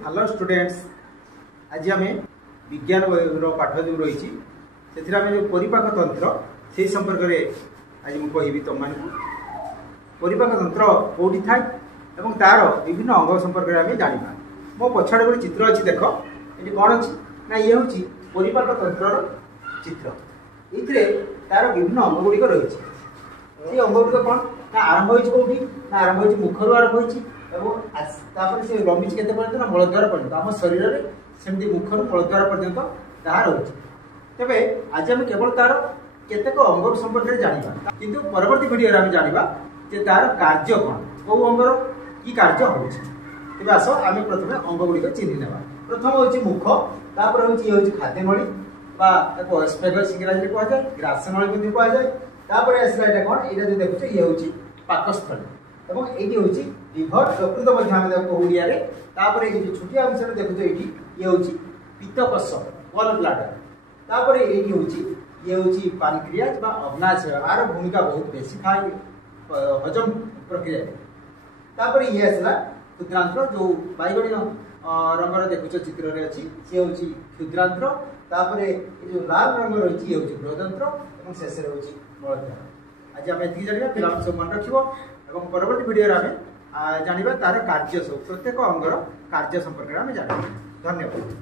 Hello students, आज आम विज्ञान पाठ जो रही से जो परिपाक तंत्र से संपर्क में आज मुझे कहि तुम परिपाक तंत्र कौटी थाए और तार विभिन्न अंग संपर्क में आम जाना। मो पछाड़े गोटे चित्र अच्छी देख ये कौन अच्छी ना ये हूँ परिपाक तंत्र चित्र। ये तार विभिन्न अंग गुड़िक रही अंग गुड़िक कौन ना आरंभ होती ना आरंभ हो मुखर आरंभ होती से लंबी के मलद्वार पर्यटन आम शरीर में सेमती मुखर मलद्वार पर्यटन ताहा रही। तेरे आज आम केवल तार केतेक अंग संपर्क में जाना किंतु परवर्ती वीडियो आम जाना जे तार कार्य कौन कौ अंगर कि कार्य हो। तेज आस आम प्रथम अंग गुड़िक चिन्ह ना। प्रथम हूँ मुख, तापर हूँ ये हूँ खाद्य नली स्पेगस इंग्राजी कहुए ग्रासनली कहुए। तापर आसला यहाँ कौन यहाँ जो देखुचे ये हूँ पाकस्थली और ये हूँ लिभर यकृत ओडिया जो छोटिया अंश देखुचे ये हूँ पित्तकोश गल ब्लाडर। तापर ये हूँ ये हूँ पानक्रियाज बा अग्नाशय यार भूमिका बहुत बेसी थाए हजम प्रक्रिया। तापर ये आसला क्षुद्रांत्र जो बैगणी रंगर देखुच चित्र में अच्छी सी हूँ क्षुद्रांत्र। तापर जो लाल रंग रही हूँ बृहदंत्र और शेष हूँ मलद्वार। आज आम ये जाना पिला सब मन रखिए और परवर्ती वीडियो आम जाना तार कार्य सब प्रत्येक अंगर कार्य संपर्क में जाना। धन्यवाद।